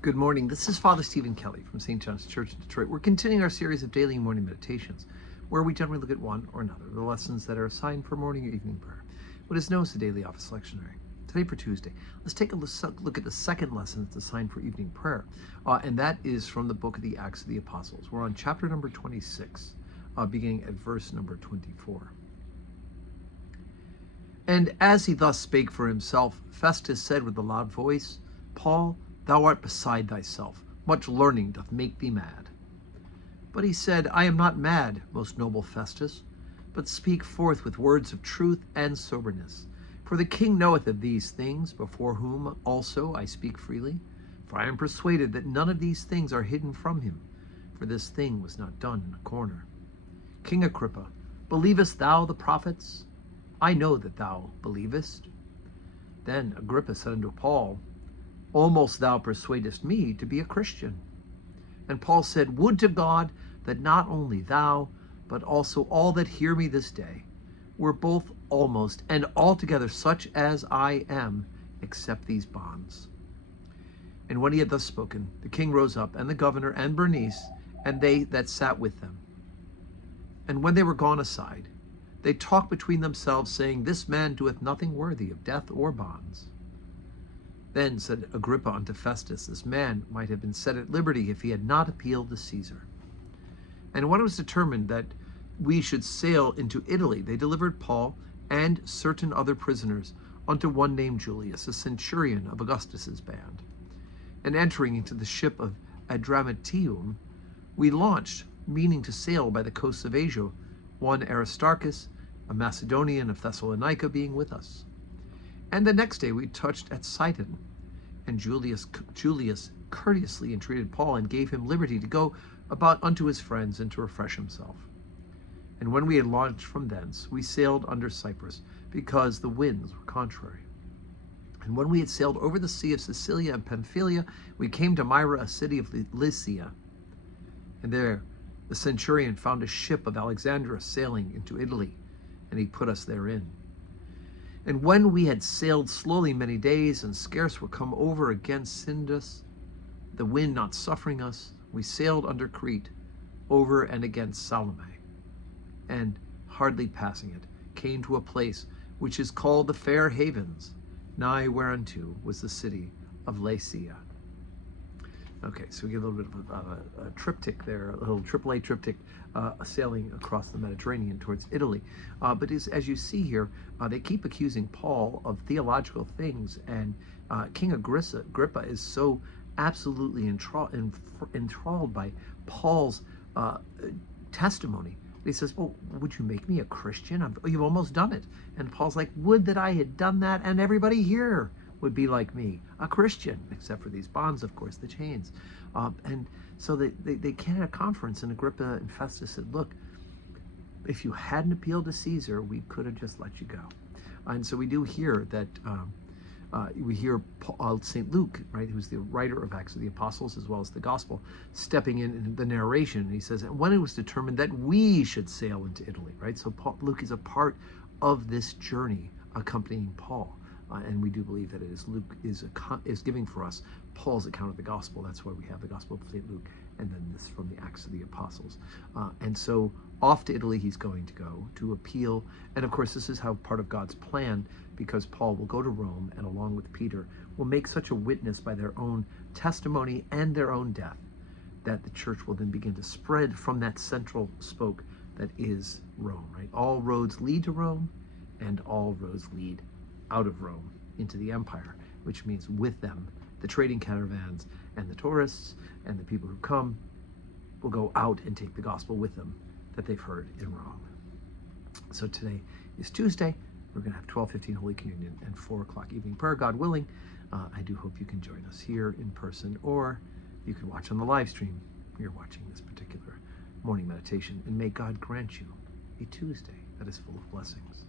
Good morning. This is Father Stephen Kelly from St. John's Church in Detroit. We're continuing our series of daily morning meditations, where we generally look at one or another of the lessons that are assigned for morning or evening prayer, what is known as the Daily Office Lectionary. Today for Tuesday, let's take a look at the second lesson that's assigned for evening prayer, and that is from the book of the Acts of the Apostles. We're on chapter number 26, beginning at verse number 24. And as he thus spake for himself, Festus said with a loud voice, Paul, thou art beside thyself. Much learning doth make thee mad. But he said, I am not mad, most noble Festus, but speak forth with words of truth and soberness. For the king knoweth of these things, before whom also I speak freely. For I am persuaded that none of these things are hidden from him, for this thing was not done in a corner. King Agrippa, believest thou the prophets? I know that thou believest. Then Agrippa said unto Paul, Almost thou persuadest me to be a Christian. And Paul said, Would to God that not only thou, but also all that hear me this day, were both almost and altogether such as I am, except these bonds. And when he had thus spoken, the king rose up, and the governor, and Bernice, and they that sat with them. And when they were gone aside, they talked between themselves, saying, This man doeth nothing worthy of death or bonds. Then said Agrippa unto Festus, This man might have been set at liberty if he had not appealed to Caesar. And when it was determined that we should sail into Italy, they delivered Paul and certain other prisoners unto one named Julius, a centurion of Augustus's band. And entering into the ship of Adramyttium, we launched, meaning to sail by the coasts of Asia, one Aristarchus, a Macedonian of Thessalonica, being with us. And the next day we touched at Sidon, and Julius courteously entreated Paul and gave him liberty to go about unto his friends and to refresh himself. And when we had launched from thence, we sailed under Cyprus, because the winds were contrary. And when we had sailed over the sea of Sicilia and Pamphylia, we came to Myra, a city of Lycia. And there the centurion found a ship of Alexandria sailing into Italy, and he put us therein. And when we had sailed slowly many days, and scarce were come over against Sindus, the wind not suffering us, we sailed under Crete, over and against Salome, and hardly passing it, came to a place which is called the Fair Havens, nigh whereunto was the city of Lasea. Okay, so we get a little bit of a triptych there, a little AAA triptych sailing across the Mediterranean towards Italy. But as you see here, they keep accusing Paul of theological things, and King Agrippa is so absolutely enthralled by Paul's testimony. He says, well, would you make me a Christian? You've almost done it. And Paul's like, would that I had done that, and everybody here would be like me, a Christian, except for these bonds, of course, the chains. And so they came at a conference, and Agrippa and Festus said, look, if you hadn't appealed to Caesar, we could have just let you go. And so we do hear that, we hear St. Luke, right, who's the writer of Acts of the Apostles, as well as the Gospel, stepping in the narration. And he says, and when it was determined that we should sail into Italy, right? So Luke is a part of this journey accompanying Paul. And we do believe that it is Luke is giving for us Paul's account of the gospel. That's why we have the Gospel of St. Luke, and then this from the Acts of the Apostles. And so off to Italy he's going to go to appeal. And of course, this is how part of God's plan, because Paul will go to Rome, and along with Peter, will make such a witness by their own testimony and their own death, that the church will then begin to spread from that central spoke that is Rome, right? All roads lead to Rome, and all roads lead out of Rome into the empire, which means with them, the trading caravans and the tourists and the people who come will go out and take the gospel with them that they've heard in Rome. So today is Tuesday. We're going to have 12:15 Holy Communion and 4 o'clock evening prayer, God willing. I do hope you can join us here in person, or you can watch on the live stream. You're watching this particular morning meditation, and may God grant you a Tuesday that is full of blessings.